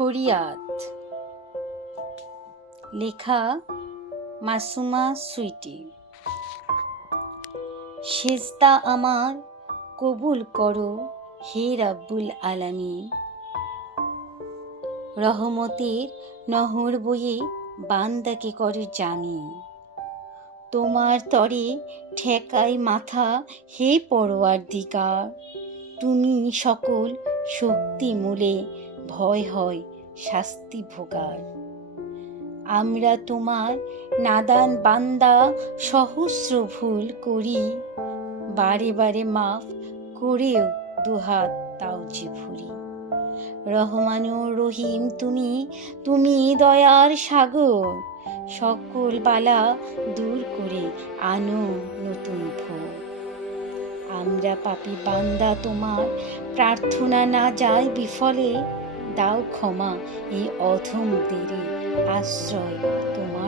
ফরিয়াদ লেখা মাসুমা সুইটি সেজদা আমার কবুল করো হে রাব্বুল আলামিন রহমতের নহর বয়ে বান্দাকে করে জামিন তোমার তরে ঠেকাই মাথা হে পরোয়ার দিকার তুমি সকল শক্তি মূলে ভয় হয় শাস্তি ভোগার। আমরা তোমার নাদান বান্দা, সহস্র ভুল করি। বারে বারে মাফ করেও দুহাত তাও যে ভুরি। রহমানুর রহিম তুমি তুমি দয়ার সাগর। সকল বালা দূর করে আনো নতুন ভোর। আমরা পাপি বান্দা তোমার প্রার্থনা না যায় বিফলে। দাও ক্ষমা এই অধমদেরই আশ্রয় তোমার।